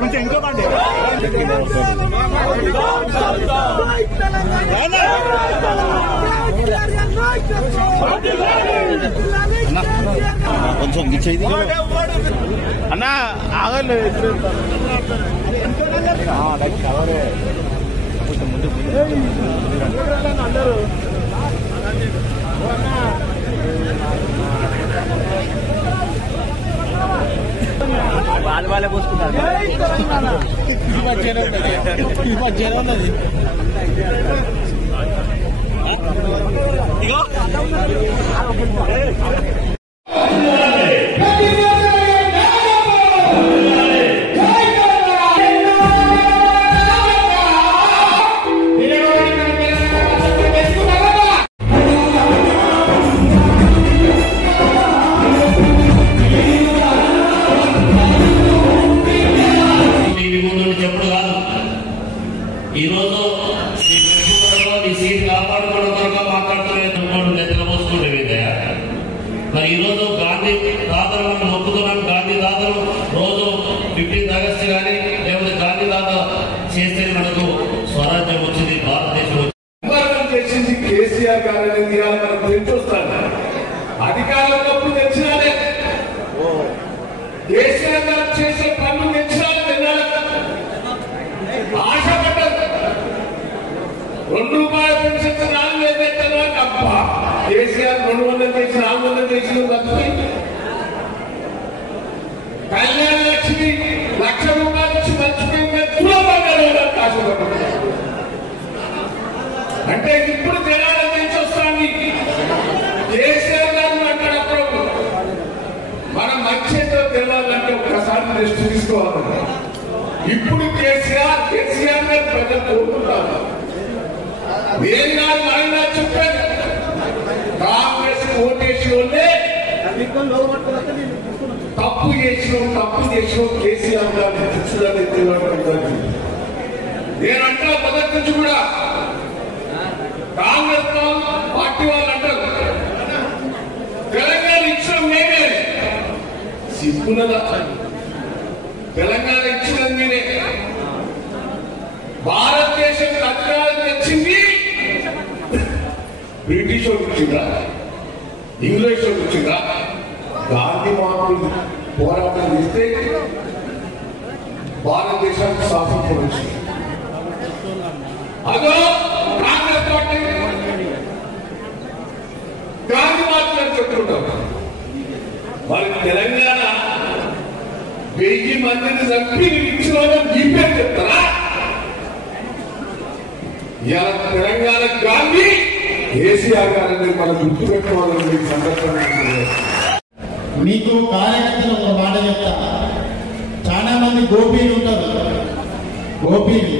కొంచెం ఇంకో పండి కొంచెం ఇచ్చేది అన్నా ఆగలే కొంచెం ముందు అందరూ వాళ్ళే పోసుకుంటారు ఇగో మరి ఈరోజు గాంధీ తాతలు మనం మొక్కుతున్నాం. గాంధీ తాతలు రోజు 15 ఆగస్టు కానీ లేకపోతే గాంధీ తాత చేస్తే మనకు స్వరాజ్యం వచ్చింది, భారతదేశం చేసింది కేసీఆర్ గారు అనేది మనకు తెలిసొస్తాను. అధికారంలో తెచ్చినారే కేసీఆర్ గారు చేసే పనులు తెచ్చినారు తినాలి ఆశపడ్డారు. ₹2 పెన్షన్ 4,000 తెచ్చిన అబ్బా కేసీఆర్ 200 చేసి 400 చేసి బతుకుని కళ్యాణ లక్ష్మి ₹1,00,000 ఇచ్చి మర్చిపోయింది ఆశపడ్డారు. అంటే ఇప్పుడు జనాల నుంచి వస్తాంది కేసీఆర్ గారు మాట్లాడప్పుడు మనం మంచితో తెలాలంటే ఒక్కసారి దృష్టి తీసుకోవాలి. ఇప్పుడు కేసీఆర్ గారు ప్రజలు కోరుకుంటారు. నేను కాదు ఆయన చెప్పాను, కాంగ్రెస్ ఓటేసి వాళ్ళే తప్పు చేసిన కేసీఆర్ గారిని తెచ్చడానికి తెలియడం. నేనంటా మొదటి నుంచి కూడా కాంగ్రెస్ పార్టీ వాళ్ళు అంటారు తెలంగాణ ఇచ్చిన మేమే సిగ్గున్నదా, తెలంగాణ ఇచ్చిన నేనే. భారతదేశం అధికారం తెచ్చింది బ్రిటిష్ వాళ్ళు ఇచ్చిందా, ఇంగ్లీష్ వాళ్ళు ఇచ్చిందా? గాంధీ మహాత్ములు పోరాటం చేస్తే భారతదేశానికి స్వాతంత్రం వచ్చింది. అదో కాంగ్రెస్ పార్టీ గాంధీ మహాత్ములు చెప్తుంటారు. మరి తెలంగాణ 1000 మందిని చంపి ఇచ్చిన వాళ్ళని మీ పేరు చెప్తారా? ఇలా తెలంగాణ గాంధీ కేసీఆర్ గారిని మనం గుర్తుపెట్టుకోవాలని సందర్భంగా మీకు కార్యకర్తలు ఒక మాట చెప్తా. చాలా మంది గోపీలు ఉంటారు, గోపీలు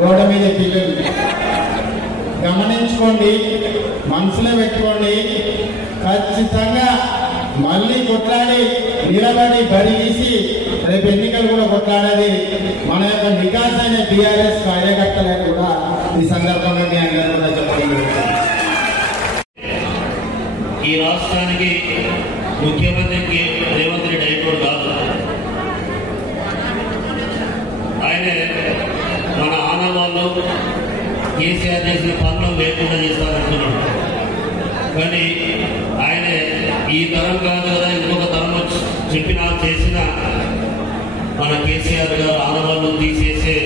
గోడ మీద పిల్లలు గమనించుకోండి, మనసులో పెట్టుకోండి. ఖచ్చితంగా మళ్ళీ కొట్లాడి నిలబడి బరి తీసి రేపు ఎన్నికలు కూడా కొట్లాడేది మన యొక్క నికాసైన టీఆర్ఎస్ కార్యకర్తలకు కూడా ఈ సందర్భంగా మీ అందరూ కూడా చెప్పండి. ఈ రాష్ట్రానికి ముఖ్యమంత్రికి రేవంత్ రెడ్డి అయిపోడు కాదు, ఆయనే మన ఆనవాళ్ళు కేసీఆర్ చేసిన పనులు లేకుండా చేస్తారంటున్నాడు. కానీ ఆయనే ఈ తరం కాదు కదా, ఇంకొక తరం వచ్చి చెప్పినా చేసిన మన కేసీఆర్ గారు ఆనవాళ్ళు తీసేసే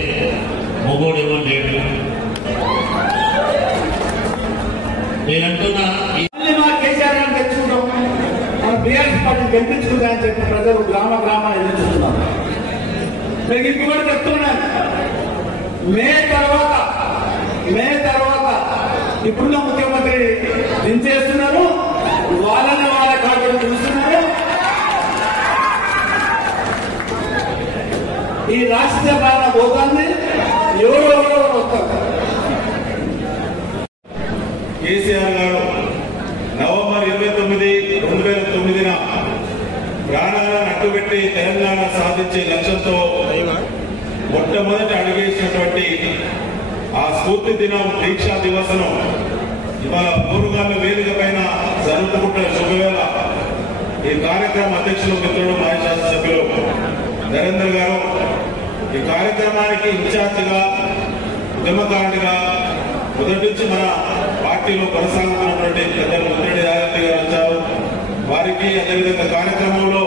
మొగోడు ఇవ్వండి లేడు. నేనంటున్నా కేసీఆర్ గారిని తెచ్చుకుంటాం, మన బీఆర్ఎస్ పార్టీ గెలిపించుకుంటామని చెప్పి ప్రజలు గ్రామాలు ఎదుర్కొంటున్నారు. మీకు ఇంకొకటి చెప్తున్నాను, మే తర్వాత ఇప్పుడున్న ముఖ్యమంత్రి దించేస్తున్నారు, వాళ్ళని వాళ్ళ కాకుండా చూస్తున్నారు. ఈ రాష్ట్ర పాలన పోతాన్ని ఎవరెవరో వస్తారు. కేసీఆర్ గారు నవంబర్ 29, 2009 ప్రాణాలను అడ్డుపెట్టి తెలంగాణ సాధించే లక్ష్యంతో మొట్టమొదటి అడుగేసినటువంటి ఆ స్ఫూర్తి దినం దీక్షా దివసను ఇవాళ పోరుగాల వేదికపై జరుపుకుంటున్న శుభవేళ ఈ కార్యక్రమ అధ్యక్షులు మిత్రుడు మాజీ శాసనసభ్యులు నరేందర్ గారు ఈ కార్యక్రమానికి ఇన్ఛార్జిగా ఉద్యమకారుడిగా మొదటి నుంచి మన పార్టీలో కొనసాగుతున్నటువంటి పెద్దలు ముద్రెడ్డి రాజరెడ్డి గారు వచ్చారు. వారికి అదేవిధంగా కార్యక్రమంలో